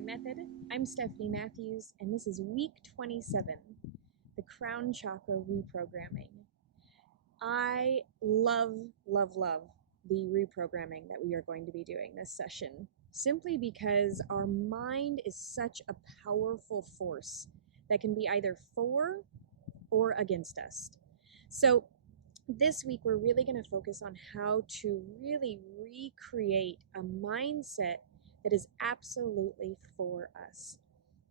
Healing Method. I'm Stephanie Matthews, and this is week 27, the Crown Chakra Reprogramming. I love the reprogramming that we are going to be doing this session, simply because our mind is such a powerful force that can be either for or against us. So this week, we're really going to focus on how to really recreate a mindset that is absolutely for us.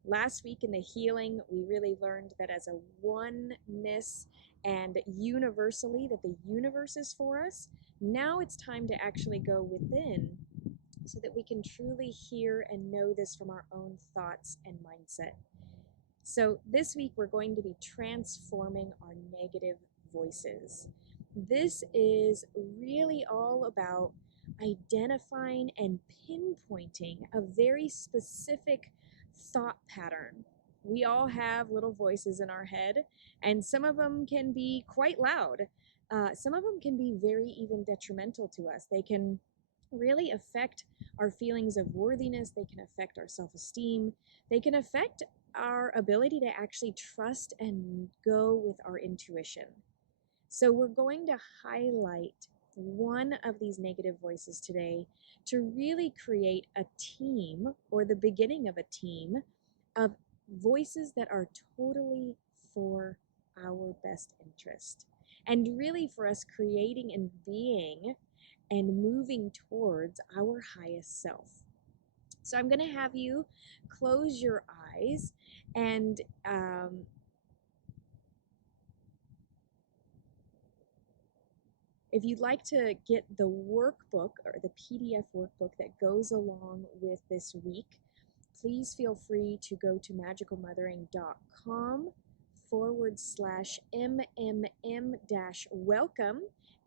Last week in the healing, we really learned that as a oneness and universally that the universe is for us. Now it's time to actually go within so that we can truly hear and know this from our own thoughts and mindset. So this week, we're going to be transforming our negative voices. This is really all about identifying and pinpointing a very specific thought pattern. We all have little voices in our head, and some of them can be quite loud. Some of them can be very even detrimental to us. They can really affect our feelings of worthiness. They can affect our self-esteem. They can affect our ability to actually trust and go with our intuition. So we're going to highlight one of these negative voices today to really create a team, or the beginning of a team, of voices that are totally for our best interest. And really for us creating and being and moving towards our highest self. So I'm going to have you close your eyes and if you'd like to get the workbook or the PDF workbook that goes along with this week, please feel free to go to magicalmothering.com/MMM-welcome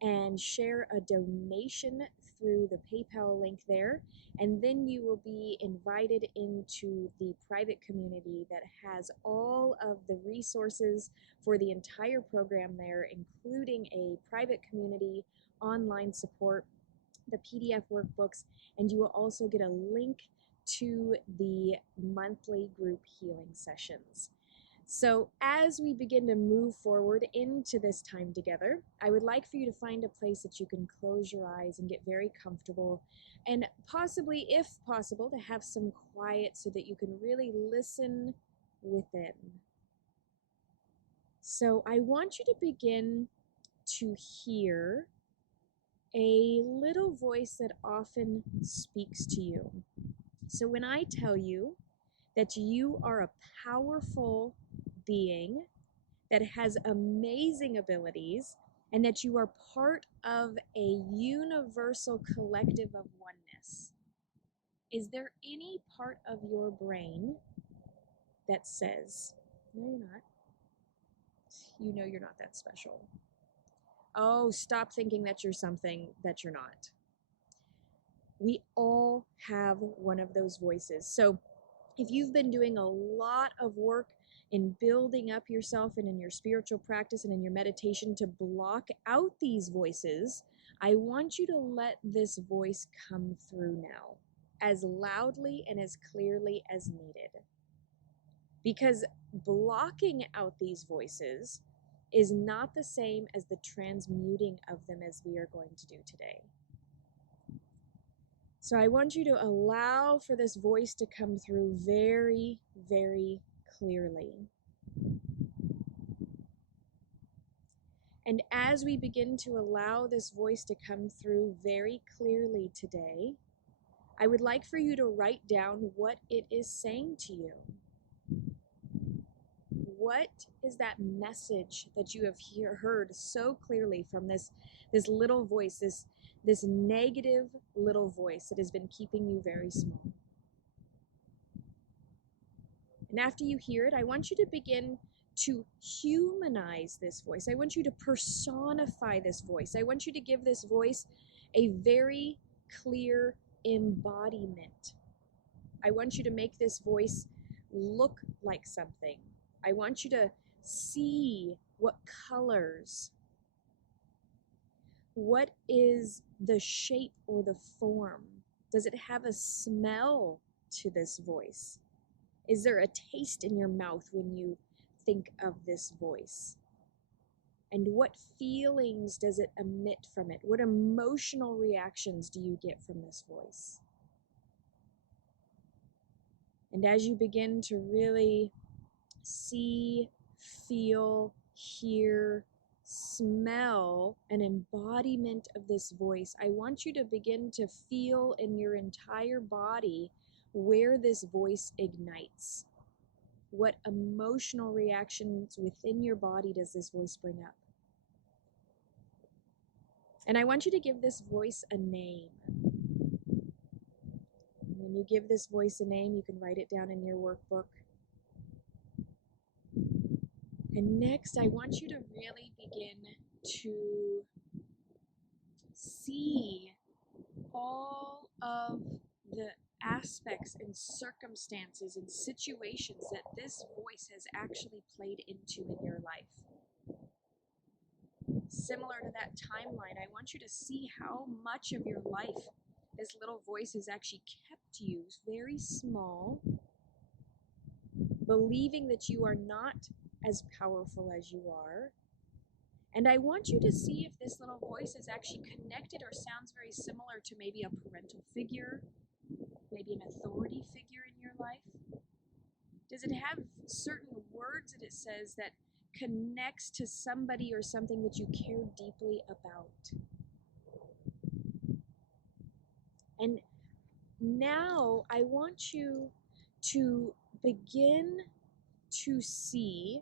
and share a donation through the PayPal link there. And then you will be invited into the private community that has all of the resources for the entire program there, including a private community, online support, the PDF workbooks, and you will also get a link to the monthly group healing sessions. So as we begin to move forward into this time together, I would like for you to find a place that you can close your eyes and get very comfortable, and possibly, if possible, to have some quiet so that you can really listen within. So I want you to begin to hear a little voice that often speaks to you. So when I tell you that you are a powerful being that has amazing abilities and that you are part of a universal collective of oneness, is there any part of your brain that says, no, you're not? You know you're not that special. Oh, stop thinking that you're something that you're not. We all have one of those voices. So if you've been doing a lot of work in building up yourself and in your spiritual practice and in your meditation to block out these voices, I want you to let this voice come through now, as loudly and as clearly as needed. Because blocking out these voices is not the same as the transmuting of them as we are going to do today. So I want you to allow for this voice to come through very, very clearly. And as we begin to allow this voice to come through very clearly today, I would like for you to write down what it is saying to you. What is that message that you have heard so clearly from this little voice, this negative little voice that has been keeping you very small? And after you hear it, I want you to begin to humanize this voice. I want you to personify this voice. I want you to give this voice a very clear embodiment. I want you to make this voice look like something. I want you to see what colors. What is the shape or the form? Does it have a smell to this voice? Is there a taste in your mouth when you think of this voice? And what feelings does it emit from it? What emotional reactions do you get from this voice? And as you begin to really see, feel, hear, smell an embodiment of this voice, I want you to begin to feel in your entire body where this voice ignites. What emotional reactions within your body does this voice bring up? And I want you to give this voice a name. When you give this voice a name, you can write it down in your workbook. And next, I want you to really begin to see all of the aspects and circumstances and situations that this voice has actually played into in your life. Similar to that timeline, I want you to see how much of your life this little voice has actually kept you very small, believing that you are not as powerful as you are. And I want you to see if this little voice is actually connected or sounds very similar to maybe a parental figure, maybe an authority figure in your life. Does it have certain words that it says that connects to somebody or something that you care deeply about? And now I want you to begin to see,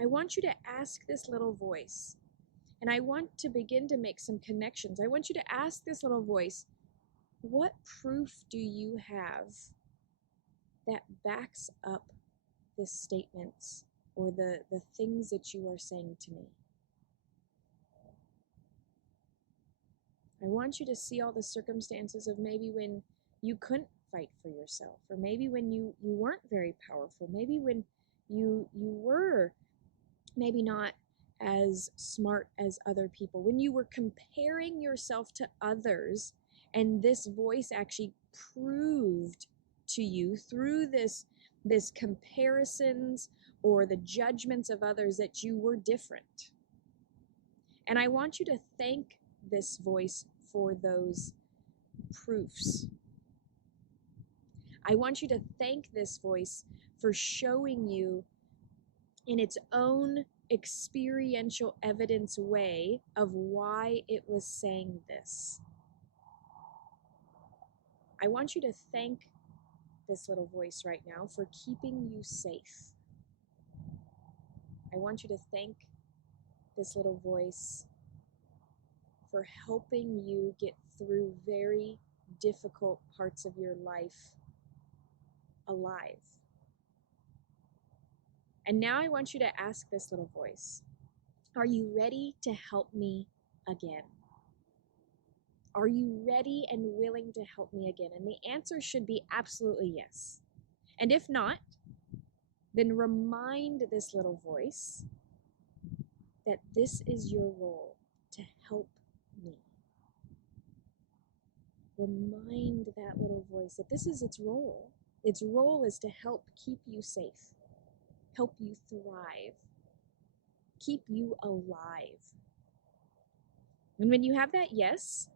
I want you to ask this little voice, and I want to begin to make some connections. I want you to ask this little voice, what proof do you have that backs up the statements or the things that you are saying to me? I want you to see all the circumstances of maybe when you couldn't fight for yourself, or maybe when you weren't very powerful, maybe when you were maybe not as smart as other people, when you were comparing yourself to others, and this voice actually proved to you through this comparisons or the judgments of others that you were different. And I want you to thank this voice for those proofs. I want you to thank this voice for showing you in its own experiential evidence way of why it was saying this. I want you to thank this little voice right now for keeping you safe. I want you to thank this little voice for helping you get through very difficult parts of your life alive. And now I want you to ask this little voice, are you ready to help me again? Are you ready and willing to help me again? And the answer should be absolutely yes. And if not, then remind this little voice that this is your role, to help me. Remind that little voice that this is its role. Its role is to help keep you safe, help you thrive, keep you alive. And when you have that yes,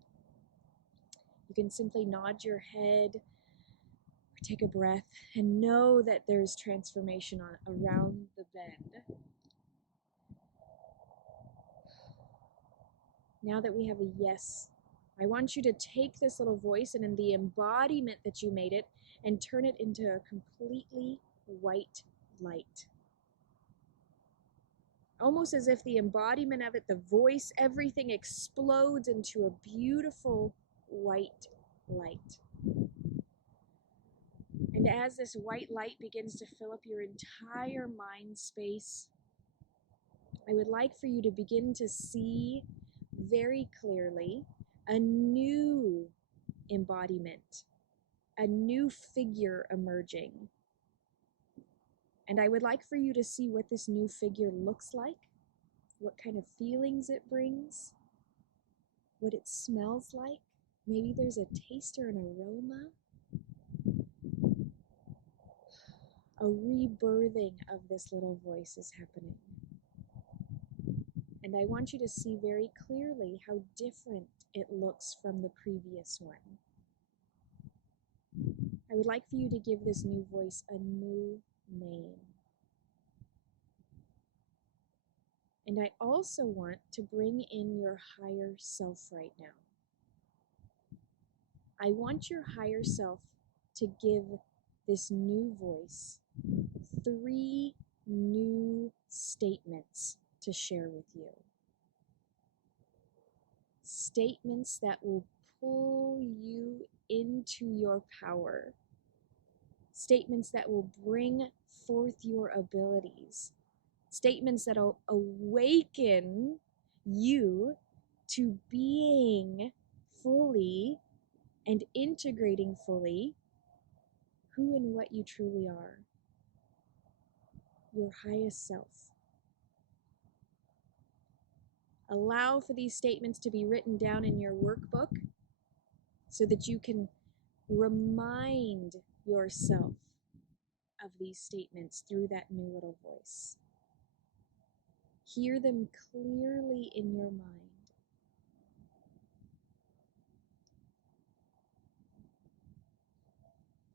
you can simply nod your head or take a breath and know that there's transformation around the bend. Now that we have a yes, I want you to take this little voice and in the embodiment that you made it and turn it into a completely white light. Almost as if the embodiment of it, the voice, everything explodes into a beautiful white light. And as this white light begins to fill up your entire mind space, I would like for you to begin to see very clearly a new embodiment, a new figure emerging. And I would like for you to see what this new figure looks like, what kind of feelings it brings, what it smells like. Maybe there's a taste or an aroma. a rebirthing of this little voice is happening. And I want you to see very clearly how different it looks from the previous one. I would like for you to give this new voice a new name. And I also want to bring in your higher self right now. I want your higher self to give this new voice 3 new statements to share with you. Statements that will pull you into your power. Statements that will bring forth your abilities. Statements that will awaken you to being fully and integrating fully who and what you truly are. Your highest self. Allow for these statements to be written down in your workbook so that you can remind yourself of these statements through that new little voice. Hear them clearly in your mind.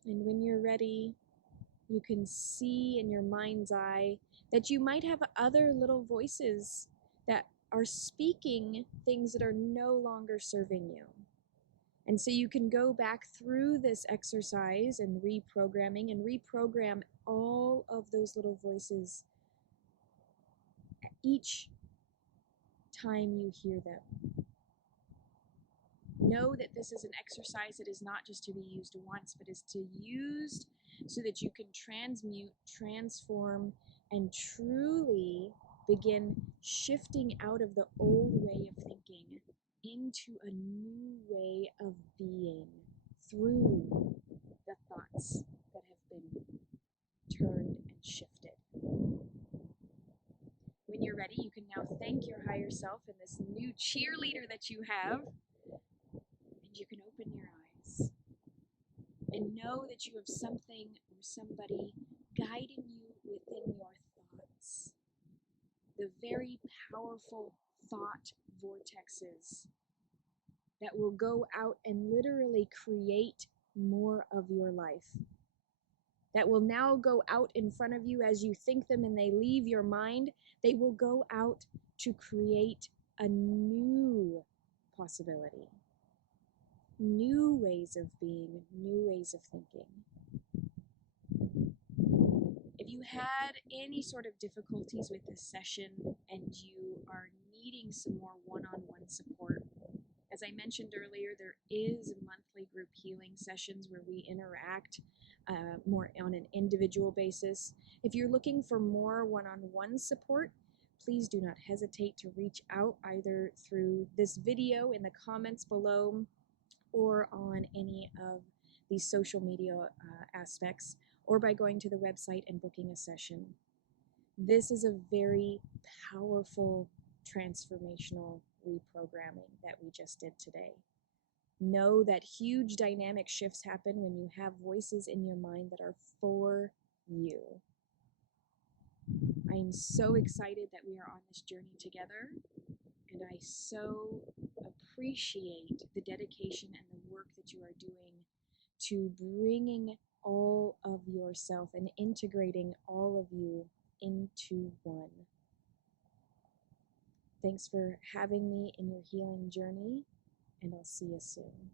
And when you're ready, you can see in your mind's eye that you might have other little voices that are speaking things that are no longer serving you. And so you can go back through this exercise and reprogramming and reprogram all of those little voices each time you hear them. Know that this is an exercise that is not just to be used once, but is to use so that you can transmute, transform, and truly begin shifting out of the old way of thinking into a new way of being through the thoughts that have been turned and shifted. When you're ready, you can now thank your higher self and this new cheerleader that you have, and you can open your eyes and know that you have something or somebody guiding you within your thoughts. The very powerful thought vortexes that will go out and literally create more of your life. That will now go out in front of you as you think them and they leave your mind. They will go out to create a new possibility. New ways of being, new ways of thinking. If you had any sort of difficulties with this session and you are needing some more one-on-one support, as I mentioned earlier, there is monthly group healing sessions where we interact more on an individual basis. If you're looking for more one-on-one support, please do not hesitate to reach out either through this video in the comments below or on any of these social media aspects, or by going to the website and booking a session. This is a very powerful transformational reprogramming that we just did today. Know that huge dynamic shifts happen when you have voices in your mind that are for you. I am so excited that we are on this journey together, and I so appreciate the dedication and the work that you are doing to bringing all of yourself and integrating all of you into one. Thanks for having me in your healing journey, and I'll see you soon.